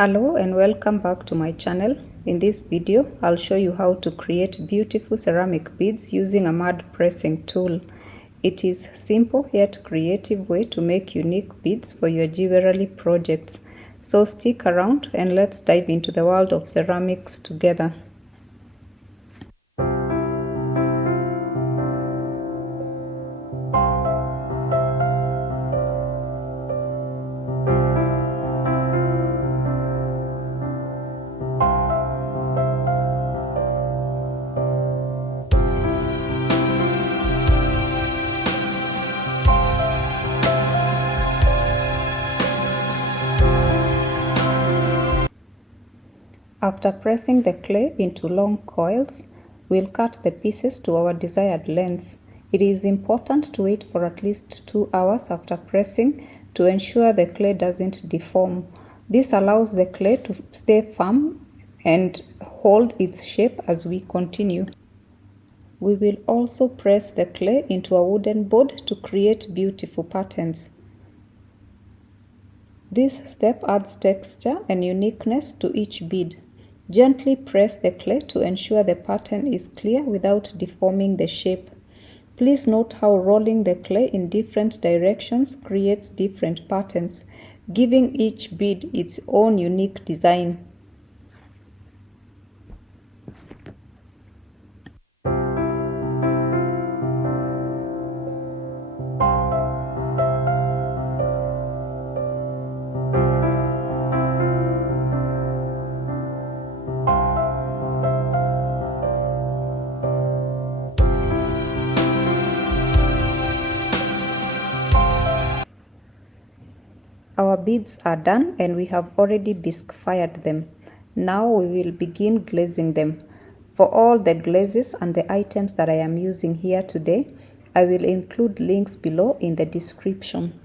Hello and welcome back to my channel. In this video, I'll show you how to create beautiful ceramic beads using a mud pressing tool. It is simple yet creative way to make unique beads for your jewelry projects. So stick around and let's dive into the world of ceramics together. After pressing the clay into long coils, we'll cut the pieces to our desired lengths. It is important to wait for at least 2 hours after pressing to ensure the clay doesn't deform. This allows the clay to stay firm and hold its shape as we continue. We will also press the clay into a wooden board to create beautiful patterns. This step adds texture and uniqueness to each bead. Gently press the clay to ensure the pattern is clear without deforming the shape. Please note how rolling the clay in different directions creates different patterns, giving each bead its own unique design. Our beads are done and we have already bisque fired them. Now we will begin glazing them. For all the glazes and the items that I am using here today, I will include links below in the description.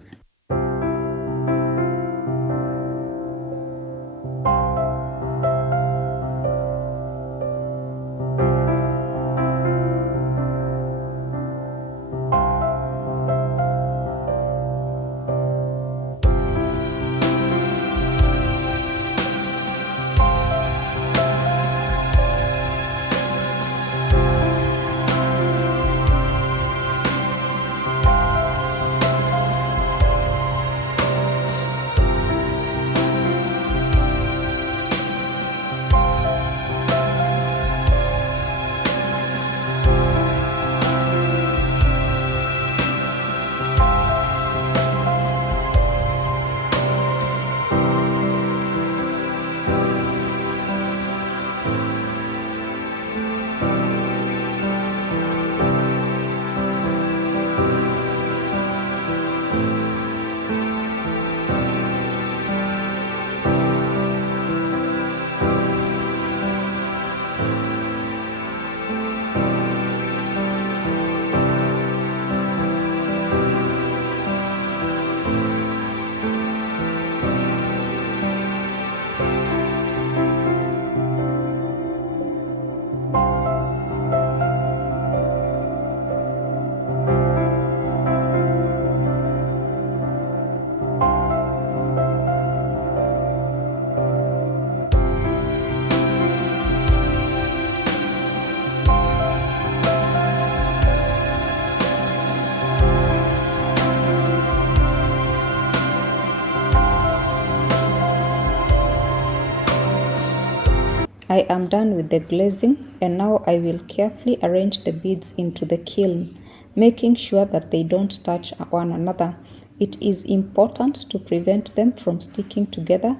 I am done with the glazing and now I will carefully arrange the beads into the kiln, making sure that they don't touch one another. It is important to prevent them from sticking together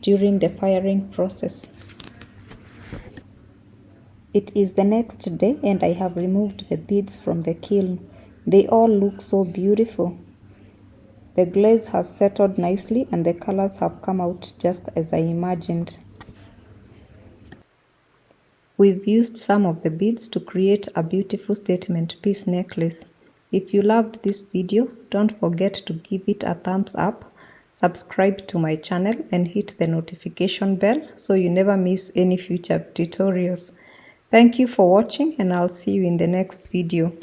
during the firing process. It is the next day and I have removed the beads from the kiln. They all look so beautiful. The glaze has settled nicely and the colors have come out just as I imagined. We've used some of the beads to create a beautiful statement piece necklace. If you loved this video, don't forget to give it a thumbs up, subscribe to my channel and hit the notification bell so you never miss any future tutorials. Thank you for watching and I'll see you in the next video.